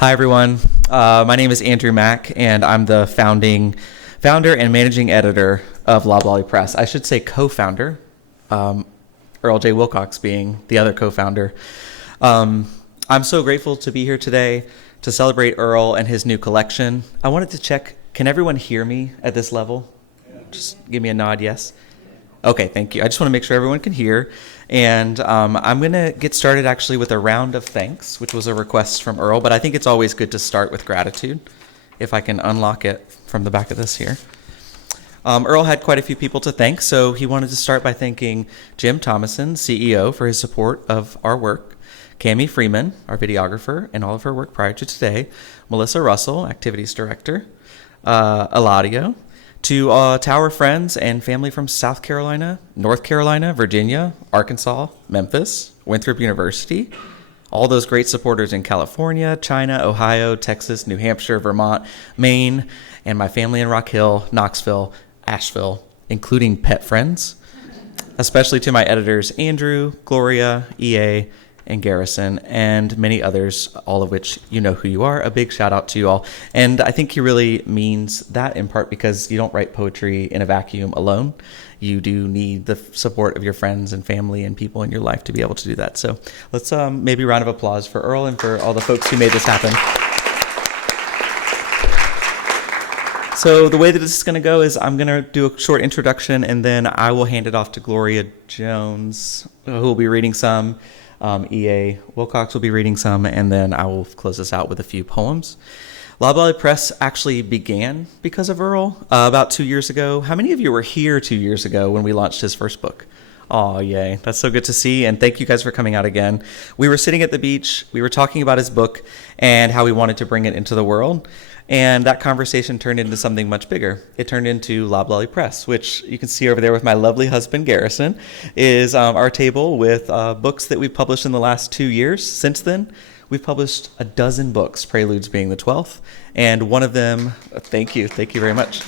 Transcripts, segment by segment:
Hi, everyone. My name is Andrew Mack, and I'm the founder and managing editor of Loblolly Press. I should say co-founder, Earl J. Wilcox being the other co-founder. I'm so grateful to be here today to celebrate Earl and his new collection. I wanted to check, can everyone hear me at this level? Just give me a nod, yes? Okay, thank you. I just want to make sure everyone can hear. And I'm going to get started actually with a round of thanks, which was a request from Earl, but I think it's always good to start with gratitude, if I can unlock it from the back of this here. Earl had quite a few people to thank, so he wanted to start by thanking Jim Thomason, CEO, for his support of our work, Cami Freeman, our videographer, and all of her work prior to today, Melissa Russell, activities director, Eladio, to Tower friends and family from South Carolina, North Carolina, Virginia, Arkansas, Memphis, Winthrop University, all those great supporters in California, China, Ohio, Texas, New Hampshire, Vermont, Maine, and my family in Rock Hill, Knoxville, Asheville, including pet friends, especially to my editors, Andrew, Gloria, EA, and Garrison, and many others, all of which you know who you are. A big shout out to you all. And I think he really means that in part because you don't write poetry in a vacuum alone. You do need the support of your friends and family and people in your life to be able to do that. So let's maybe a round of applause for Earl and for all the folks who made this happen. So the way that this is going to go is I'm going to do a short introduction, and then I will hand it off to Gloria Jones, who will be reading some. E.A. Wilcox will be reading some, and then I will close this out with a few poems. Loblolly Press actually began because of Earl about 2 years ago. How many of you were here 2 years ago when we launched his first book? Oh, yay. That's so good to see, and thank you guys for coming out again. We were sitting at the beach, we were talking about his book and how we wanted to bring it into the world, and that conversation turned into something much bigger. It turned into Loblolly Press, which you can see over there with my lovely husband, Garrison, is our table with books that we've published in the last 2 years. Since then, we've published a dozen books, Preludes being the 12th, and one of them, thank you very much.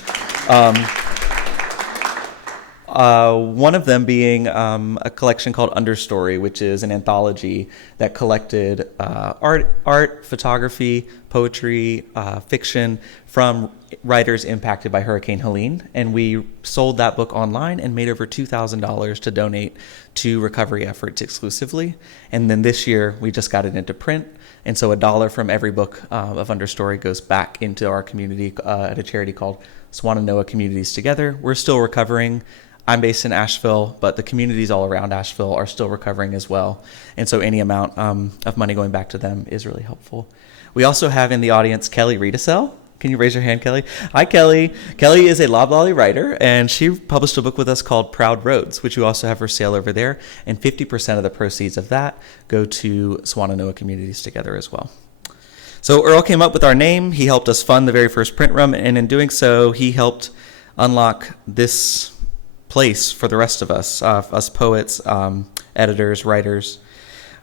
One of them being a collection called Understory, which is an anthology that collected art, photography, poetry, fiction from writers impacted by Hurricane Helene. And we sold that book online and made over $2,000 to donate to recovery efforts exclusively. And then this year, we just got it into print. And so $1 from every book of Understory goes back into our community at a charity called Swananoa Communities Together. We're still recovering. I'm based in Asheville, but the communities all around Asheville are still recovering as well. And so any amount of money going back to them is really helpful. We also have in the audience Kelly Riedesel. Can you raise your hand, Kelly? Hi, Kelly. Kelly is a Loblolly writer, and she published a book with us called Proud Roads, which you also have for sale over there. And 50% of the proceeds of that go to Swananoa Communities Together as well. So Earl came up with our name. He helped us fund the very first print run, and in doing so, he helped unlock this place for the rest of us, us poets, editors, writers.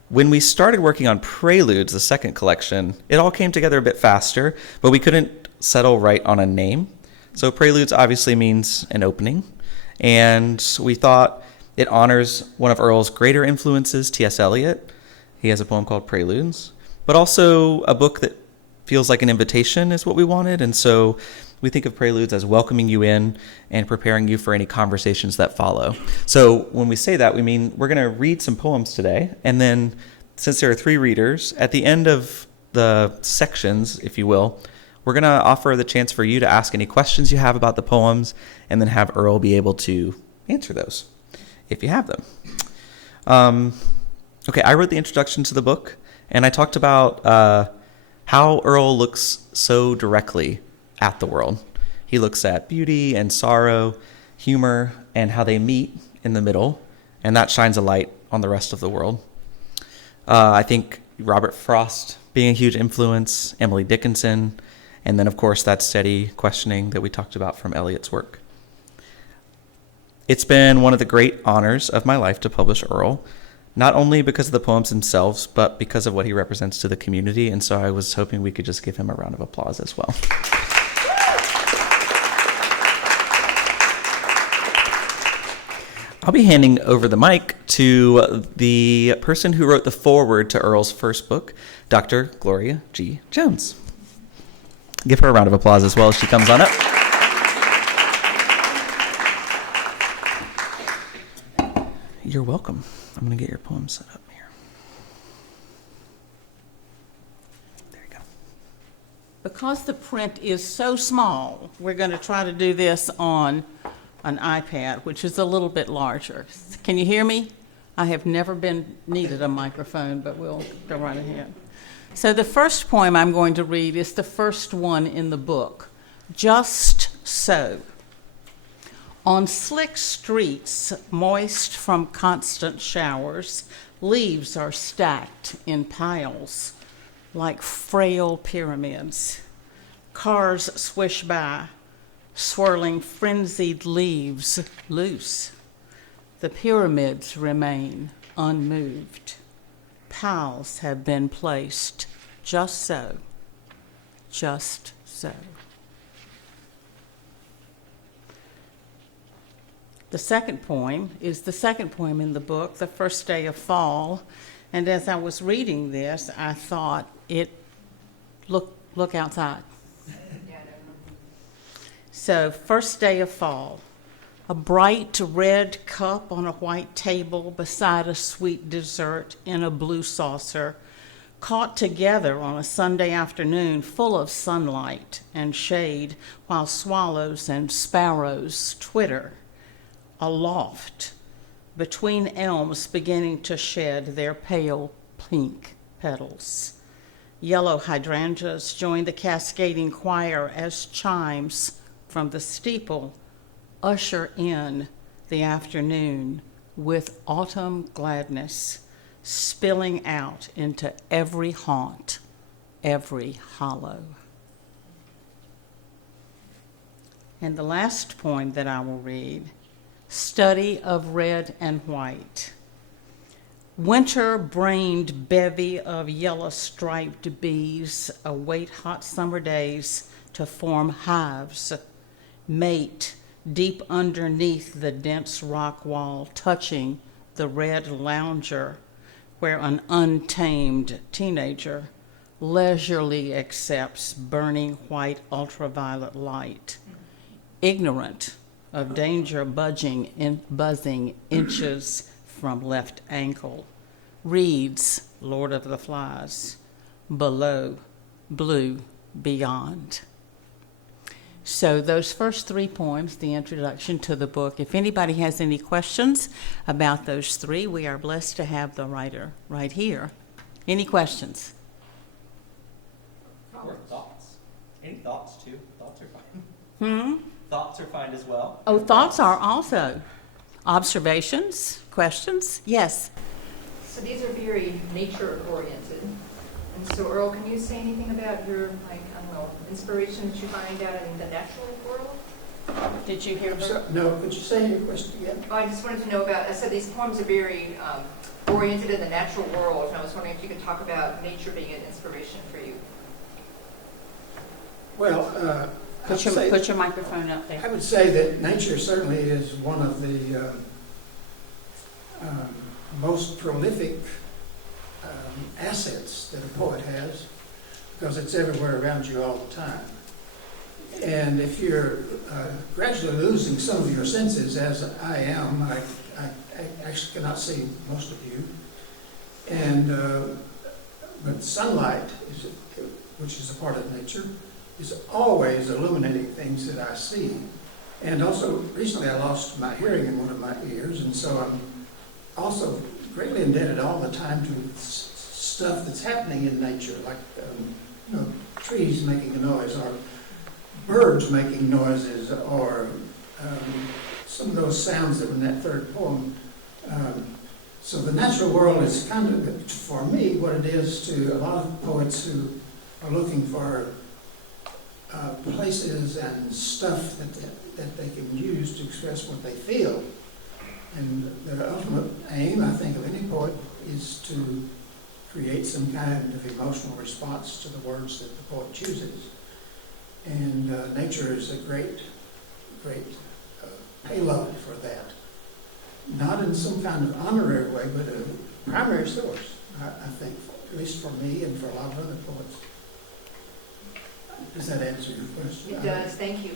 When we started working on Preludes, the second collection, it all came together a bit faster, but we couldn't settle right on a name. So Preludes obviously means an opening, and we thought it honors one of Earl's greater influences, T.S. Eliot. He has a poem called Preludes, but also a book that feels like an invitation is what we wanted, and so we think of Preludes as welcoming you in and preparing you for any conversations that follow. So when we say that, we mean we're going to read some poems today, and then since there are 3 readers, at the end of the sections, if you will, we're going to offer the chance for you to ask any questions you have about the poems, and then have Earl be able to answer those, if you have them. Okay, I wrote the introduction to the book, and I talked about how Earl looks so directly at the world. He looks at beauty and sorrow, humor, and how they meet in the middle, and that shines a light on the rest of the world. I think Robert Frost being a huge influence, Emily Dickinson, And then, of course, that steady questioning that we talked about from Eliot's work. It's been one of the great honors of my life to publish Earl, not only because of the poems themselves, but because of what he represents to the community. And so I was hoping we could just give him a round of applause as well. I'll be handing over the mic to the person who wrote the foreword to Earl's first book, Dr. Gloria G. Jones. Give her a round of applause as well as she comes on up. You're welcome. I'm going to get your poem set up here. There you go. Because the print is so small, we're going to try to do this on an iPad, which is a little bit larger. Can you hear me? I have never needed a microphone, but we'll go right ahead. So the first poem I'm going to read is the first one in the book, Just So. On slick streets, moist from constant showers, leaves are stacked in piles like frail pyramids. Cars swish by, swirling frenzied leaves loose. The pyramids remain unmoved. Piles have been placed just so, just so. The second poem is the second poem in the book, The First Day of Fall. And as I was reading this, I thought, look outside. So, first day of fall, a bright red cup on a white table beside a sweet dessert in a blue saucer, caught together on a Sunday afternoon full of sunlight and shade while swallows and sparrows twitter. Aloft, between elms beginning to shed their pale pink petals. Yellow hydrangeas join the cascading choir as chimes from the steeple usher in the afternoon with autumn gladness spilling out into every haunt, every hollow. And the last poem that I will read, Study of Red and White. Winter-brained bevy of yellow-striped bees await hot summer days to form hives, mate deep underneath the dense rock wall, touching the red lounger where an untamed teenager leisurely accepts burning white ultraviolet light, ignorant of danger buzzing inches from left ankle, reads Lord of the Flies, below, blue, beyond. So those first three poems, the introduction to the book, if anybody has any questions about those three, we are blessed to have the writer right here. Any questions? Or thoughts? Any thoughts too? Thoughts are fine. Thoughts are fine as well. Oh, thoughts are also. Observations, questions? Yes. So these are very nature-oriented. And so, Earl, can you say anything about your, inspiration that you find out in the natural world? Did you hear her? No, could you say your question again? I just wanted to know about, I said these poems are very oriented in the natural world, and I was wondering if you could talk about nature being an inspiration for you. Well, Put your microphone up there. I would say that nature certainly is one of the most prolific assets that a poet has, because it's everywhere around you all the time. And if you're gradually losing some of your senses, as I am, I actually cannot see most of you. And but sunlight, which is a part of nature, is always illuminating things that I see. And also, recently I lost my hearing in one of my ears, and so I'm also greatly indebted all the time to stuff that's happening in nature, like trees making a noise, or birds making noises, or some of those sounds that were in that third poem. So the natural world is kind of, for me, what it is to a lot of poets who are looking for places and stuff that they can use to express what they feel. And the ultimate aim, I think, of any poet is to create some kind of emotional response to the words that the poet chooses. And nature is a great payload for that. Not in some kind of honorary way, but a primary source, I think, at least for me and for a lot of other poets. Does that answer your question? It does, thank you.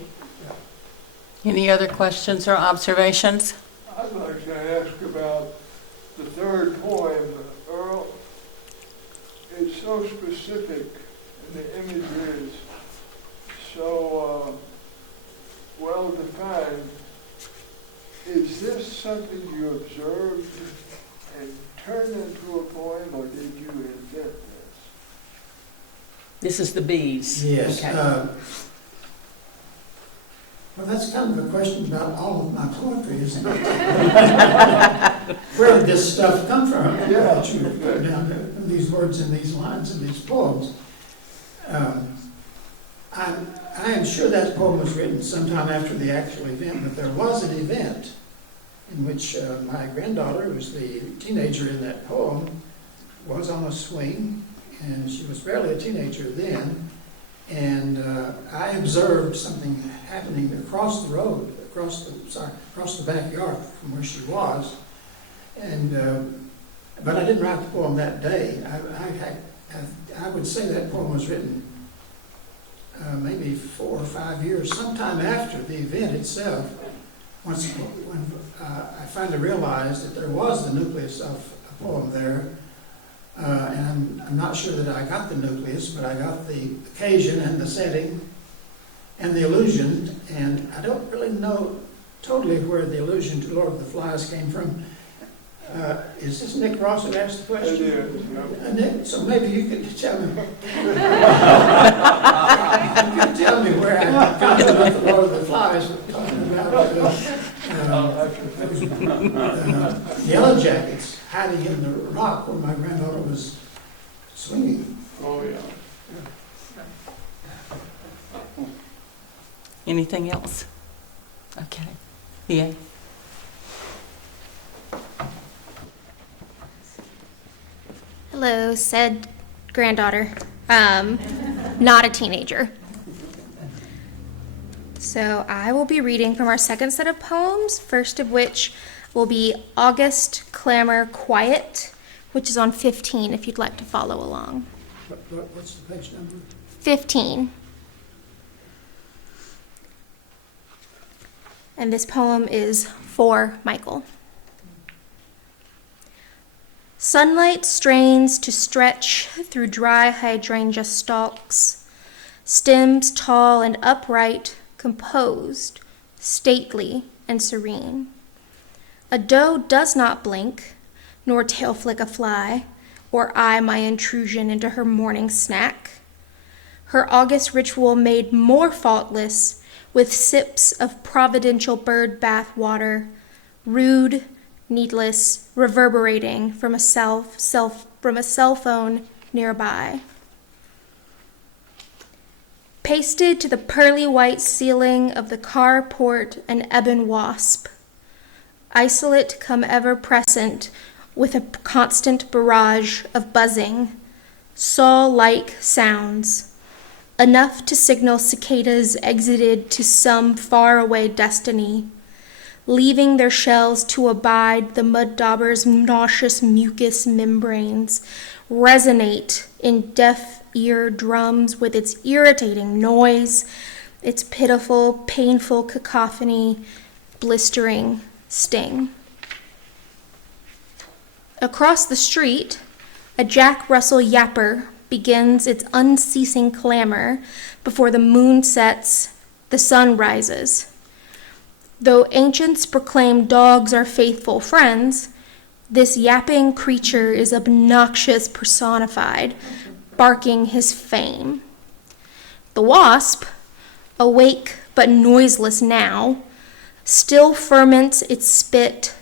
Any other questions or observations? I'd like to ask about the third poem, Earl. It's so specific, and the imagery is so well defined. Is this something you observed and turned into a poem, or did you invent this? This is the bees. Yes. Okay. Well, that's kind of a question about all of my poetry, isn't it? Where did this stuff come from? Yeah. That you put down these words and these lines and these poems. I am sure that poem was written sometime after the actual event, but there was an event in which my granddaughter, who was the teenager in that poem, was on a swing, and she was barely a teenager then. And I observed something happening across the road, across the backyard from where she was. And but I didn't write the poem that day. I would say that poem was written maybe 4 or 5 years, sometime after the event itself. When I finally realized that there was the nucleus of a poem there. And I'm not sure that I got the nucleus, but I got the occasion and the setting and the allusion, and I don't really know totally where the allusion to Lord of the Flies came from. Is this Nick Ross who asked the question? It is, yeah. Nick, so maybe you could tell me. You could tell me where I got about the Lord of the Flies, talking about yellow jackets hiding in the rock where my granddaughter was swinging. Oh, yeah. Anything else? Okay. Yeah. Hello, said granddaughter. Not a teenager. So I will be reading from our second set of poems, first of which will be August Clamor Quiet, which is on 15 if you'd like to follow along. What's the page number? 15. And this poem is for Michael. Sunlight strains to stretch through dry hydrangea stalks, stems tall and upright, composed, stately and serene. A doe does not blink, nor tail flick a fly, or eye my intrusion into her morning snack. Her August ritual made more faultless with sips of providential bird bath water, rude, needless, reverberating from a cell phone nearby. Pasted to the pearly white ceiling of the carport an ebon wasp, isolate come ever present with a constant barrage of buzzing, saw-like sounds, enough to signal cicadas exited to some faraway destiny, leaving their shells to abide the mud dauber's nauseous mucous membranes, resonate in deaf ear drums with its irritating noise, its pitiful, painful cacophony, blistering sting. Across the street, a Jack Russell yapper begins its unceasing clamor before the moon sets, the sun rises. Though ancients proclaim dogs are faithful friends, this yapping creature is obnoxious personified, barking his fame. The wasp, awake but noiseless now, still ferments its spit.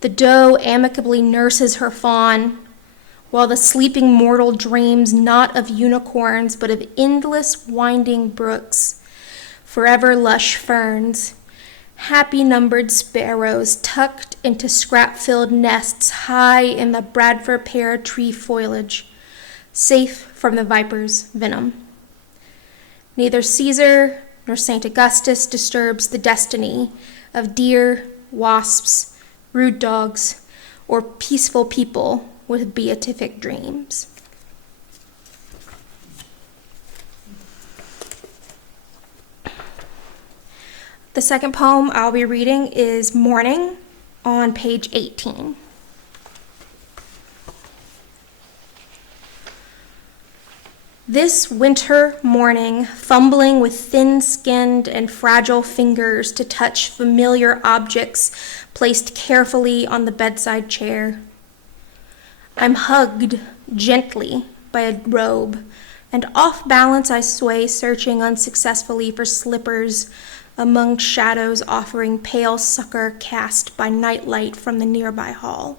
The doe amicably nurses her fawn, while the sleeping mortal dreams not of unicorns, but of endless winding brooks, forever lush ferns, happy numbered sparrows tucked into scrap-filled nests high in the Bradford pear tree foliage, safe from the viper's venom. Neither Caesar nor St. Augustus disturbs the destiny of deer, wasps, rude dogs, or peaceful people with beatific dreams. The second poem I'll be reading is Morning on page 18. This winter morning, fumbling with thin-skinned and fragile fingers to touch familiar objects placed carefully on the bedside chair, I'm hugged gently by a robe, and off balance I sway, searching unsuccessfully for slippers among shadows offering pale succor cast by nightlight from the nearby hall.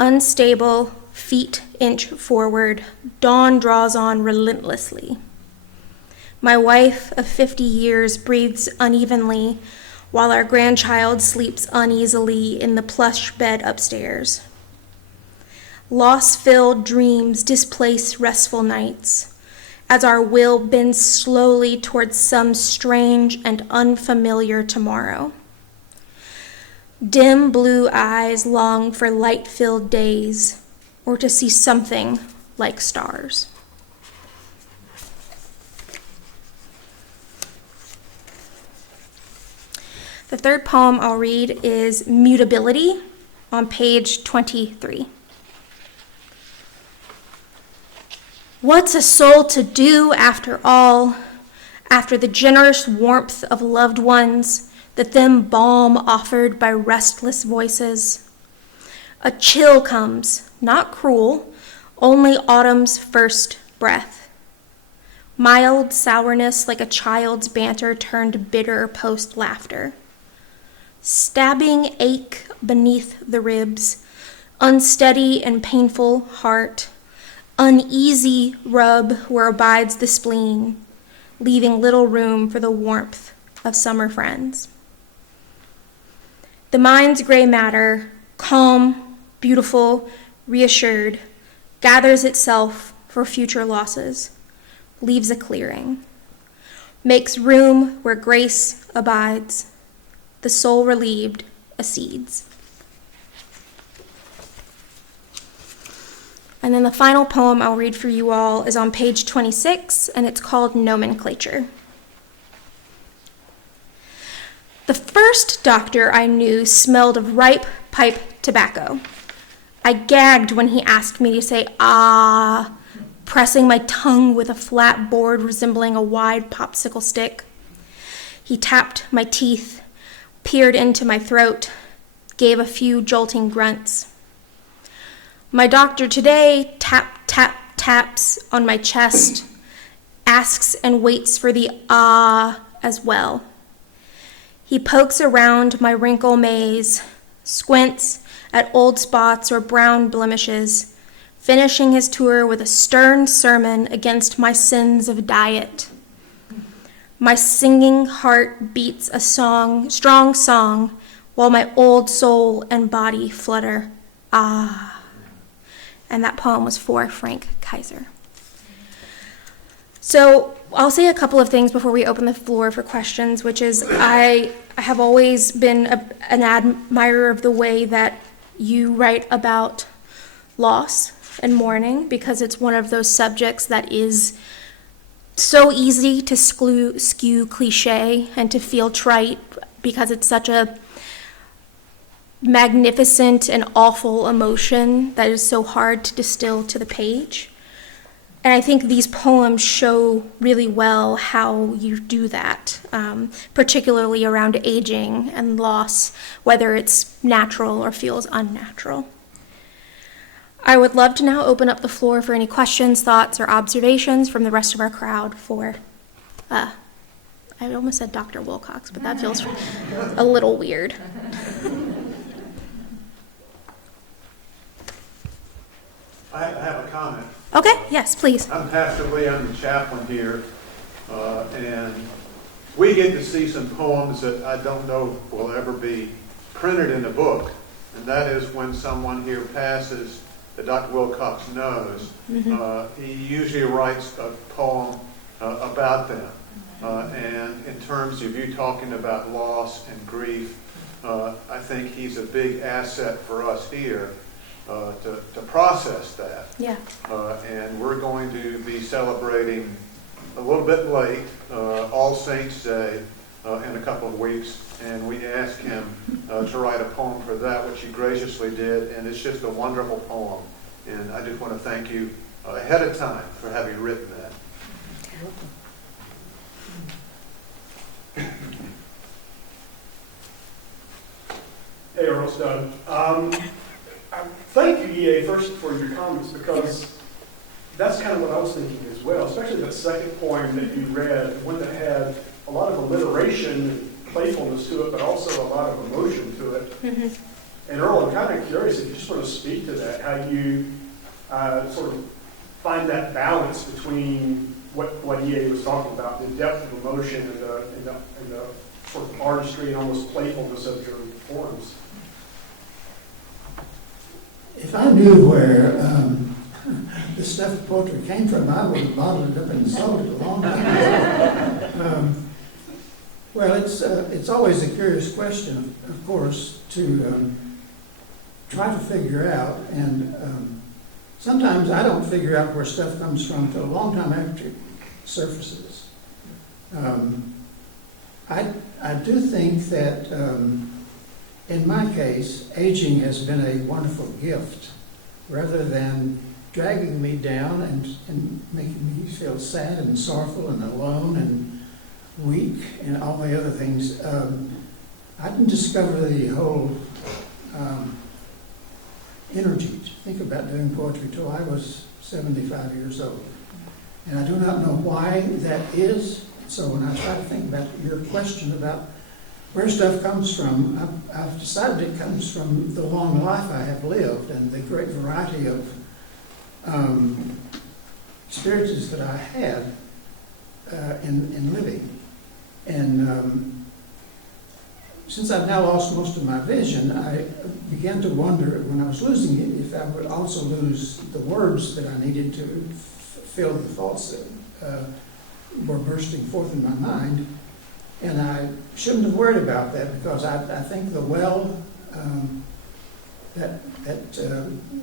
Unstable, feet inch forward, dawn draws on relentlessly. My wife of 50 years breathes unevenly while our grandchild sleeps uneasily in the plush bed upstairs. Loss-filled dreams displace restful nights as our will bends slowly towards some strange and unfamiliar tomorrow. Dim blue eyes long for light-filled days, or to see something like stars. The third poem I'll read is Mutability on page 23. What's a soul to do after all, after the generous warmth of loved ones, the thin balm offered by restless voices? A chill comes, not cruel, only autumn's first breath. Mild sourness like a child's banter turned bitter post-laughter. Stabbing ache beneath the ribs, unsteady and painful heart, uneasy rub where abides the spleen, leaving little room for the warmth of summer friends. The mind's gray matter, calm, beautiful, reassured, gathers itself for future losses, leaves a clearing, makes room where grace abides, the soul relieved accedes. And then the final poem I'll read for you all is on page 26, and it's called Nomenclature. The first doctor I knew smelled of ripe pipe tobacco. I gagged when he asked me to say ah, pressing my tongue with a flat board resembling a wide popsicle stick. He tapped my teeth, peered into my throat, gave a few jolting grunts. My doctor today taps on my chest, asks and waits for the ah as well. He pokes around my wrinkle maze, squints at old spots or brown blemishes, finishing his tour with a stern sermon against my sins of diet. My singing heart beats a strong song, while my old soul and body flutter. Ah. And that poem was for Frank Kaiser. So I'll say a couple of things before we open the floor for questions, which is I have always been an admirer of the way that you write about loss and mourning, because it's one of those subjects that is so easy to skew cliche and to feel trite, because it's such a magnificent and awful emotion that is so hard to distill to the page. And I think these poems show really well how you do that, particularly around aging and loss, whether it's natural or feels unnatural. I would love to now open up the floor for any questions, thoughts, or observations from the rest of our crowd for, I almost said Dr. Wilcox, but that feels a little weird. I have a comment. Okay, yes, please. I'm Pastor Lee, I'm the chaplain here, and we get to see some poems that I don't know will ever be printed in a book, and that is when someone here passes that Dr. Wilcox knows. He usually writes a poem about them, and in terms of you talking about loss and grief, I think he's a big asset for us here. To process that. Yeah. And we're going to be celebrating a little bit late, All Saints Day, in a couple of weeks, and we asked him to write a poem for that, which he graciously did, and it's just a wonderful poem. And I just want to thank you ahead of time for having written that. Hey, Earl, it's Doug. Thank you, EA, first for your comments, because that's kind of what I was thinking as well, especially that second poem that you read, one that had a lot of alliteration and playfulness to it, but also a lot of emotion to it. And Earl, I'm kind of curious if you just want to speak to that, how you sort of find that balance between what EA was talking about, the depth of emotion and the sort of artistry and almost playfulness of your poems. If I knew where this stuff of poetry came from, I would have bottled it up and sold it a long time ago. Well, it's always a curious question, of course, to try to figure out, and sometimes I don't figure out where stuff comes from until a long time after it surfaces. I do think that in my case, aging has been a wonderful gift, rather than dragging me down and making me feel sad and sorrowful and alone and weak and all the other things. I didn't discover the whole energy to think about doing poetry till I was 75 years old. And I do not know why that is. So when I try to think about your question about where stuff comes from, I've decided it comes from the long life I have lived and the great variety of experiences that I had in living. And since I've now lost most of my vision, I began to wonder, when I was losing it, if I would also lose the words that I needed to fill the thoughts that were bursting forth in my mind. And I shouldn't have worried about that, because I think the that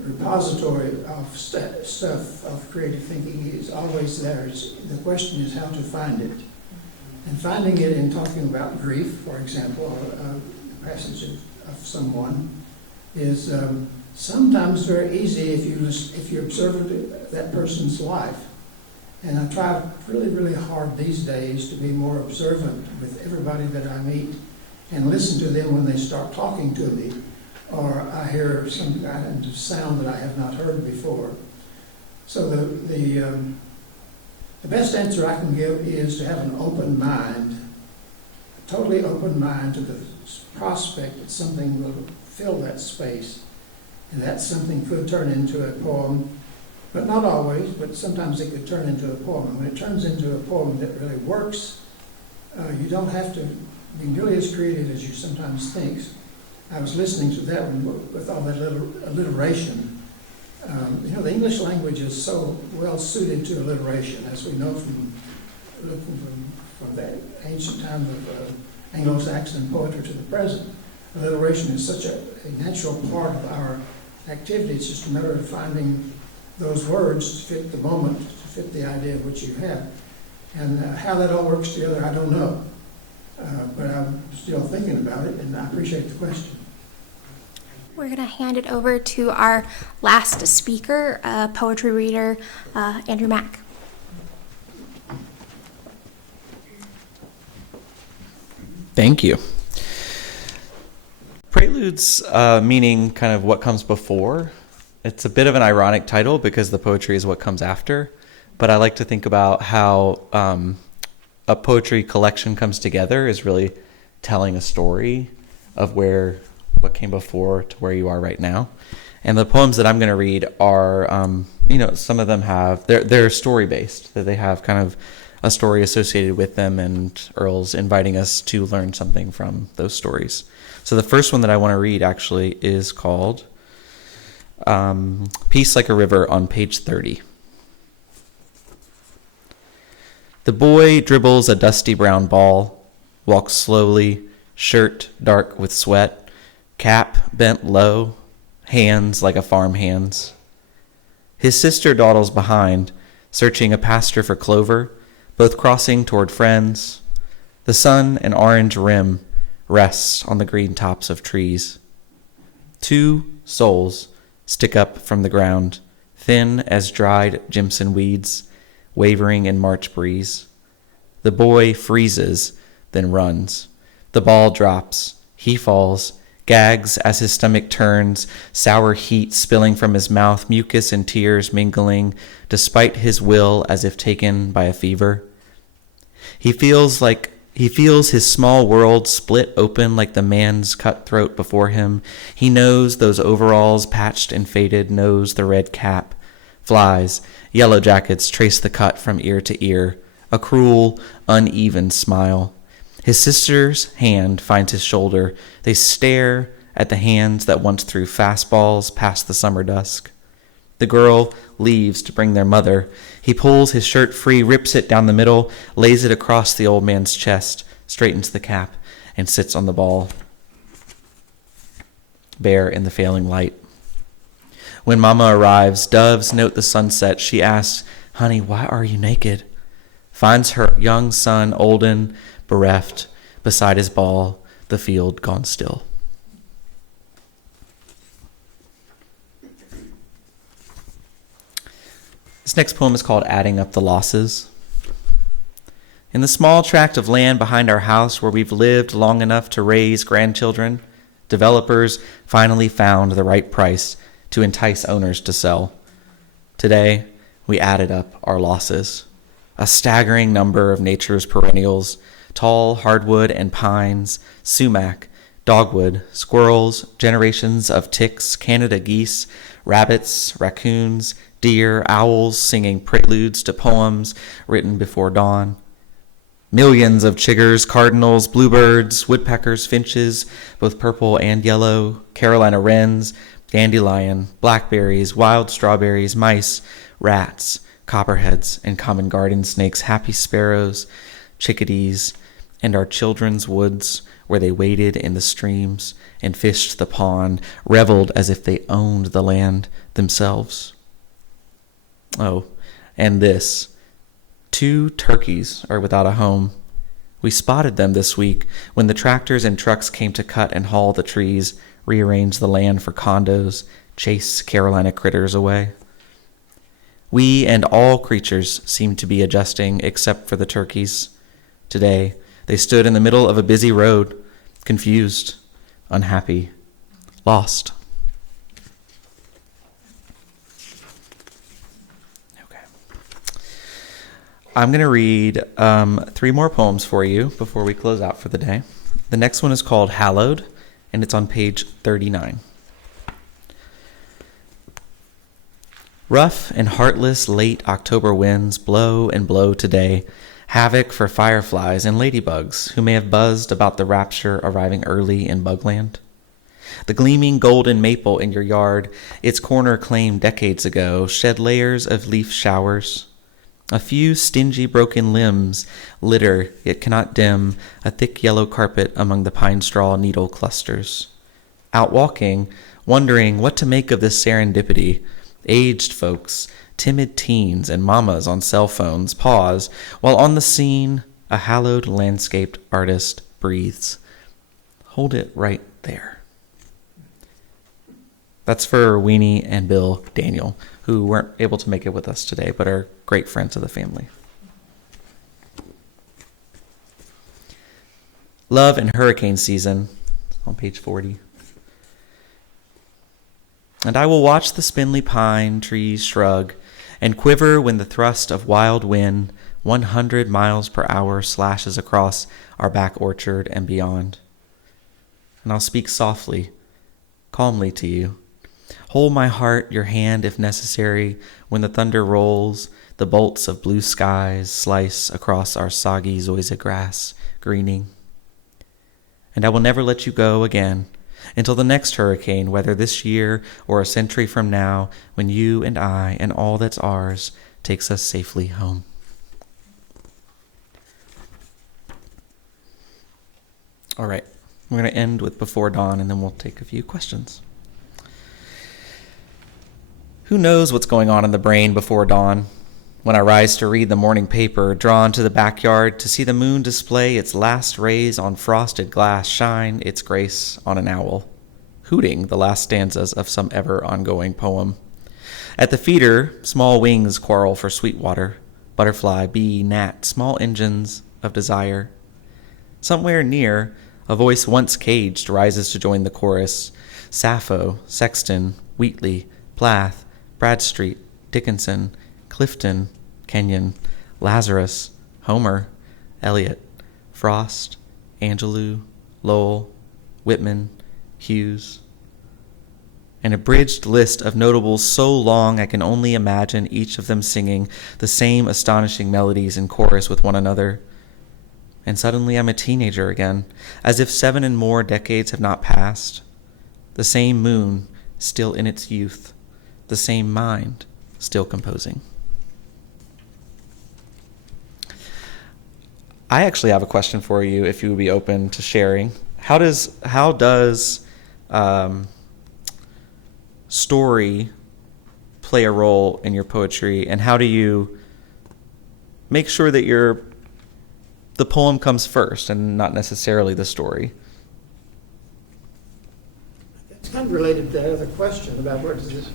repository of stuff of creative thinking is always there. The question is how to find it. And finding it in talking about grief, for example, the passage of someone, is sometimes very easy if you observe that person's life. And I try really, really hard these days to be more observant with everybody that I meet and listen to them when they start talking to me, or I hear some kind of sound that I have not heard before. So the best answer I can give is to have an open mind, a totally open mind to the prospect that something will fill that space, and that something could turn into a poem. But not always, but sometimes it could turn into a poem. And when it turns into a poem that really works, you don't have to be nearly as creative as you sometimes think. I was listening to that one with all that alliteration. The English language is so well suited to alliteration, as we know from looking from the ancient time of Anglo-Saxon poetry to the present. Alliteration is such a natural part of our activity. It's just a matter of finding those words to fit the moment, to fit the idea of what you have. And how that all works together, I don't know. But I'm still thinking about it, and I appreciate the question. We're going to hand it over to our last speaker, poetry reader, Andrew Mack. Thank you. Preludes, meaning kind of what comes before. It's a bit of an ironic title because the poetry is what comes after, but I like to think about how a poetry collection comes together is really telling a story of what came before to where you are right now. And the poems that I'm going to read are, some of them they're story based, that they have kind of a story associated with them, and Earl's inviting us to learn something from those stories. So the first one that I want to read actually is called Peace Like a River on page 30. The boy dribbles a dusty brown ball, walks slowly, shirt dark with sweat, cap bent low, hands like a farmhand's. His sister dawdles behind, searching a pasture for clover, both crossing toward friends. The sun, an orange rim, rests on the green tops of trees. 2 souls stick up from the ground, thin as dried Jimson weeds, wavering in March breeze. The boy freezes, then runs. The ball drops. He falls, gags as his stomach turns, sour heat spilling from his mouth, mucus and tears mingling, despite his will as if taken by a fever. He feels his small world split open like the man's cut throat before him. He knows those overalls patched and faded, knows the red cap. Flies, yellow jackets trace the cut from ear to ear, a cruel, uneven smile. His sister's hand finds his shoulder. They stare at the hands that once threw fastballs past the summer dusk. The girl leaves to bring their mother. He pulls his shirt free, rips it down the middle, lays it across the old man's chest, straightens the cap, and sits on the ball, bare in the failing light. When Mama arrives, doves note the sunset. She asks, "Honey, why are you naked?" Finds her young son, Olden, bereft, beside his ball, the field gone still. This next poem is called Adding Up the Losses. In the small tract of land behind our house where we've lived long enough to raise grandchildren, developers finally found the right price to entice owners to sell. Today, we added up our losses. A staggering number of nature's perennials, tall hardwood and pines, sumac, dogwood, squirrels, generations of ticks, Canada geese, rabbits, raccoons, deer, owls singing preludes to poems written before dawn. Millions of chiggers, cardinals, bluebirds, woodpeckers, finches, both purple and yellow, Carolina wrens, dandelion, blackberries, wild strawberries, mice, rats, copperheads, and common garden snakes, happy sparrows, chickadees, and our children's woods where they waded in the streams and fished the pond, reveled as if they owned the land themselves. Oh, and this. 2 turkeys are without a home. We spotted them this week when the tractors and trucks came to cut and haul the trees, rearrange the land for condos, chase Carolina critters away. We and all creatures seemed to be adjusting except for the turkeys. Today, they stood in the middle of a busy road, confused, unhappy, lost. Okay. I'm going to read 3 more poems for you before we close out for the day. The next one is called Hallowed, and it's on page 39. Rough and heartless late October winds blow and blow today, havoc for fireflies and ladybugs who may have buzzed about the rapture arriving early in Bugland. The gleaming golden maple in your yard, its corner claimed decades ago, shed layers of leaf showers. A few stingy broken limbs litter, yet cannot dim, a thick yellow carpet among the pine straw needle clusters. Out walking, wondering what to make of this serendipity, aged folks, timid teens, and mamas on cell phones pause, while on the scene, a hallowed landscaped artist breathes. Hold it right there. That's for Weenie and Bill Daniel, who weren't able to make it with us today, but are great friends of the family. Love and Hurricane Season, on page 40. And I will watch the spindly pine trees shrug and quiver when the thrust of wild wind 100 miles per hour slashes across our back orchard and beyond. And I'll speak softly, calmly to you, Hold my heart, your hand if necessary. When the thunder rolls, the bolts of blue skies slice across our soggy zoysia grass, greening. And I will never let you go again until the next hurricane, whether this year or a century from now, when you and I and all that's ours takes us safely home. All right, we're going to end with Before Dawn, and then we'll take a few questions. Who knows what's going on in the brain before dawn? When I rise to read the morning paper, drawn to the backyard to see the moon display its last rays on frosted glass, shine its grace on an owl, hooting the last stanzas of some ever-ongoing poem. At the feeder, small wings quarrel for sweet water, butterfly, bee, gnat, small engines of desire. Somewhere near, a voice once caged rises to join the chorus. Sappho, Sexton, Wheatley, Plath, Bradstreet, Dickinson, Clifton, Kenyon, Lazarus, Homer, Eliot, Frost, Angelou, Lowell, Whitman, Hughes. An abridged list of notables so long I can only imagine each of them singing the same astonishing melodies in chorus with one another. And suddenly I'm a teenager again, as if 7 and more decades have not passed. The same moon still in its youth, the same mind still composing. I actually have a question for you, if you would be open to sharing. How does story play a role in your poetry, and how do you make sure that the poem comes first and not necessarily the story? It's kind of related to that other question about where does it,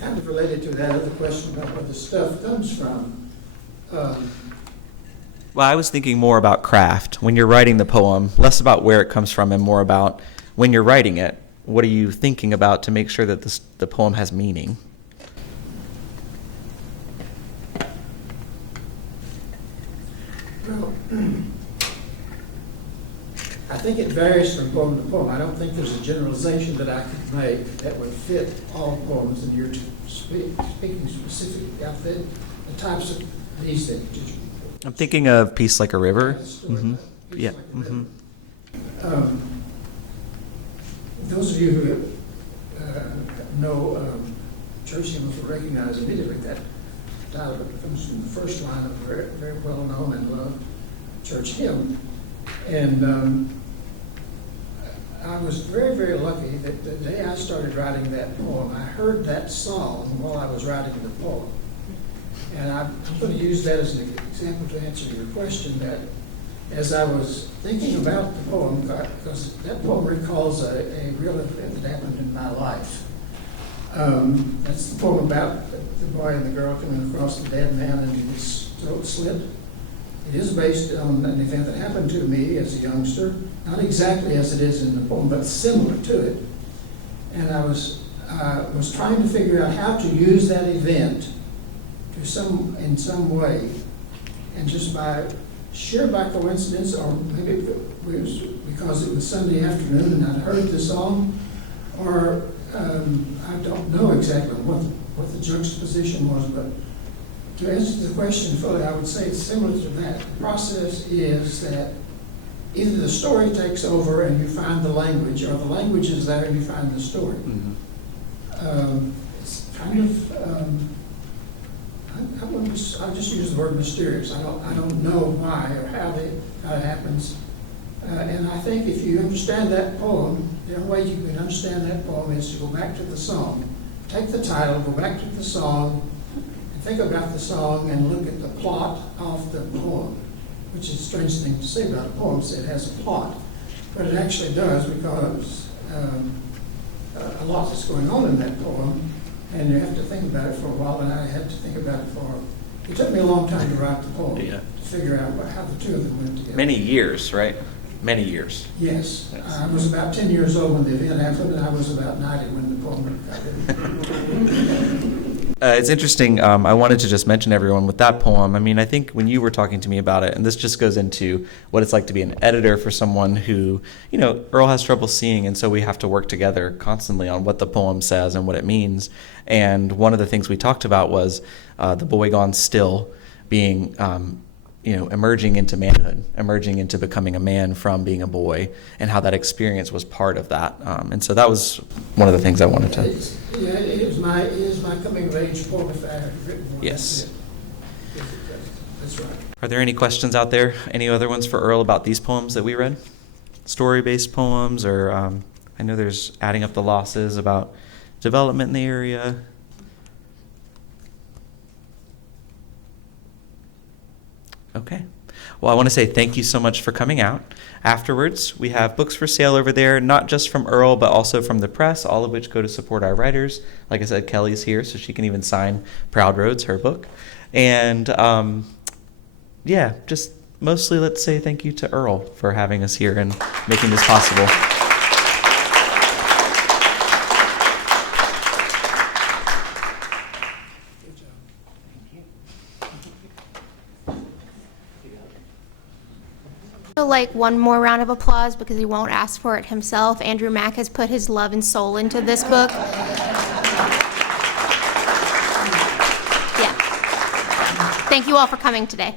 kind of related to that other question about where the stuff comes from. Well, I was thinking more about craft. When you're writing the poem, less about where it comes from and more about when you're writing it, what are you thinking about to make sure that the poem has meaning? Well, I think it varies from poem to poem. I don't think there's a generalization that I could make that would fit all poems, and you're speaking specifically about the types of these things. I'm thinking of Peace Like a River. Mm-hmm. Yeah. Mm-hmm. Those of you who know church hymns will recognize immediately that title comes from the first line of a very, very well-known and loved church hymn. And I was very, very lucky that the day I started writing that poem, I heard that song while I was writing the poem. And I'm going to use that as an example to answer your question, that as I was thinking about the poem, because that poem recalls a real event that happened in my life. That's the poem about the boy and the girl coming across the dead man and his throat slit. It is based on an event that happened to me as a youngster, not exactly as it is in the poem, but similar to it. And I was trying to figure out how to use that event in some way, and just by coincidence, or maybe it was because it was Sunday afternoon and I'd heard the song, or I don't know exactly what the juxtaposition was, but to answer the question fully, I would say it's similar to that. The process is that either the story takes over and you find the language, or the language is there and you find the story. Mm-hmm. It's kind of I'll just use the word mysterious. I don't know why or how it happens. And I think if you understand that poem, the only way you can understand that poem is to go back to the song. Take the title, go back to the song, and think about the song and look at the plot of the poem, which is a strange thing to say about a poem, say it has a plot. But it actually does, because a lot is going on in that poem, and you have to think about it for a while, and I had to think about it it took me a long time to write the poem, to figure out how the two of them went together. Many years, right? Many years. Yes. I was about 10 years old when the event happened, and I was about 90 when the poem got written. It's interesting. I wanted to just mention everyone with that poem. I mean, I think when you were talking to me about it, and this just goes into what it's like to be an editor for someone who, Earl has trouble seeing, and so we have to work together constantly on what the poem says and what it means. And one of the things we talked about was the boy gone still being, emerging into manhood, emerging into becoming a man from being a boy, and how that experience was part of that. And so that was one of the things I wanted to. It is my coming of age poem if I had written one. Yes. That's right. Are there any questions out there? Any other ones for Earl about these poems that we read? Story-based poems, or I know there's adding up the losses about development in the area. Okay. Well, I want to say thank you so much for coming out. Afterwards, we have books for sale over there, not just from Earl, but also from the press, all of which go to support our writers. Like I said, Kelly's here, so she can even sign Proud Roads, her book. And just mostly let's say thank you to Earl for having us here and making this possible. Like one more round of applause because he won't ask for it himself. Andrew Mack has put his love and soul into this book. Yeah. Thank you all for coming today.